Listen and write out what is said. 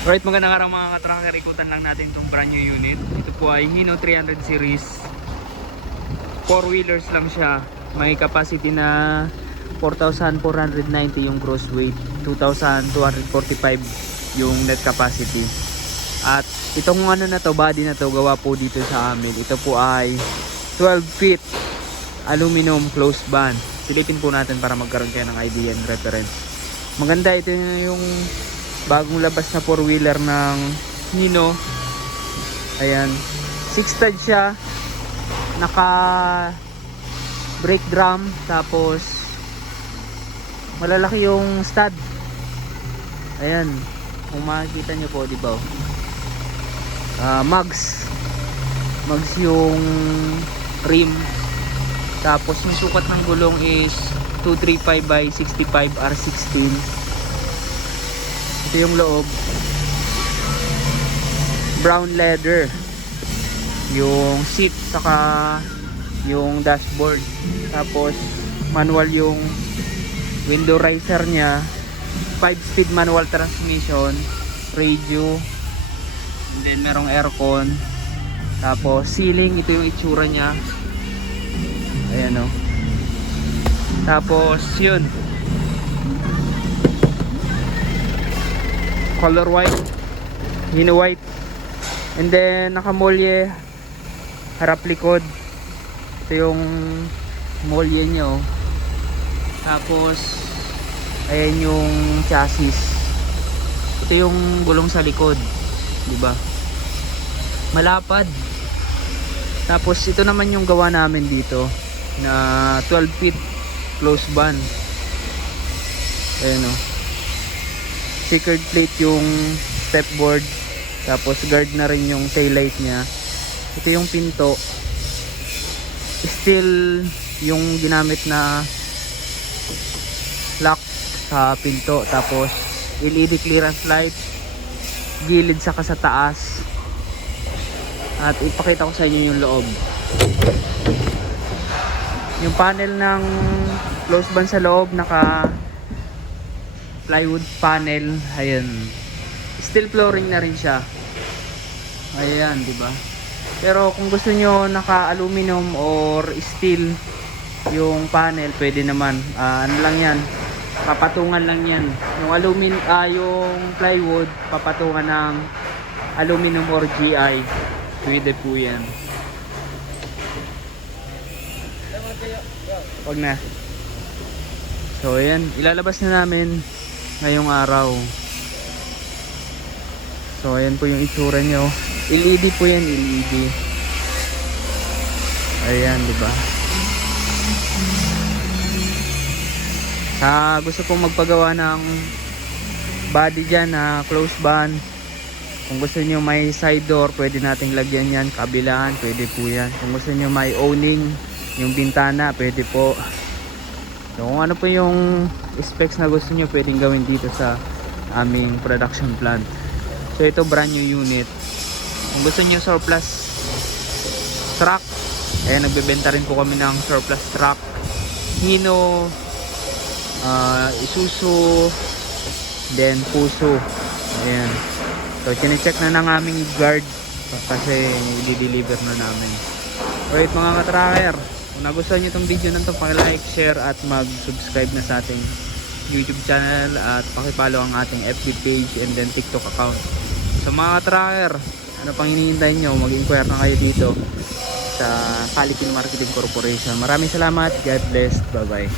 Right, magandang araw mga ka-tracker. Ikutan lang natin itong brand new unit. Ito po ay Hino 300 series. 4-wheelers lang siya. May capacity na 4,490 yung gross weight. 2,245 yung net capacity. At itong ano na to, body na to, gawa po dito sa amin. Ito po ay 12 feet aluminum closed band. Silipin po natin para magkaroon kayo ng idea and reference. Maganda, ito yung bagong labas na 4-wheeler ng Hino. Ayan, 6 stud siya, naka brake drum, tapos malalaki yung stud. Ayan, kung makikita nyo po, diba, mags yung rim. Tapos yung sukat ng gulong is 235 by 65 R16. Ito yung loob, brown leather yung seat saka yung dashboard. Tapos manual yung window riser nya, 5-speed manual transmission, radio, and then merong aircon. Tapos ceiling, ito yung itsura nya. Ayan o. Tapos yun, color white, Hino white, and then nakamolye harap likod. Ito yung molye nyo. Tapos ayan yung chassis. Ito yung gulong sa likod, diba, malapad. Tapos ito naman yung gawa namin dito na 12 feet close band. Ayan o, checkered plate yung step board. Tapos guard na rin yung tail light nya. Ito yung pinto, steel yung ginamit na lock sa pinto. Tapos LED clearance light, gilid saka sa taas. At ipakita ko sa inyo yung loob. Yung panel ng close band sa loob, naka plywood panel. Ayan, steel flooring na rin siya. Ayan, diba? Pero kung gusto nyo naka aluminum or steel yung panel, pwede naman. Ano lang yan, papatungan lang yan. Yung yung plywood, papatungan ng aluminum or GI. Pwede po yan. Wag na. So ayan, ilalabas na namin ngayong araw. So ayan po yung itsura nyo. LED po yan, LED. Ayan, diba? Gusto pong magpagawa ng body dyan na close band. Kung gusto nyo may side door, pwede nating lagyan yan. Kabilaan, pwede po yan. Kung gusto nyo may owning yung bintana, pwede po. So kung ano po yung specs na gusto nyo, pwedeng gawin dito sa aming production plant. So ito brand new unit. Kung gusto nyo surplus truck, nagbebenta rin po kami ng surplus truck. Hino, Isuzu, then Fuso. Ayan. So chinecheck na ng aming guard kasi i-deliver na namin. Alright mga ka-tracker, kung nagustuhan nyo itong video na ito, paki-like, share at mag-subscribe na sa ating YouTube channel at paki-follow ang ating FB page and then TikTok account. So mga ka-tracker, ano pang hinihintay nyo, mag-inquire na kayo dito sa Philippine Marketing Corporation. Maraming salamat, God bless, bye bye.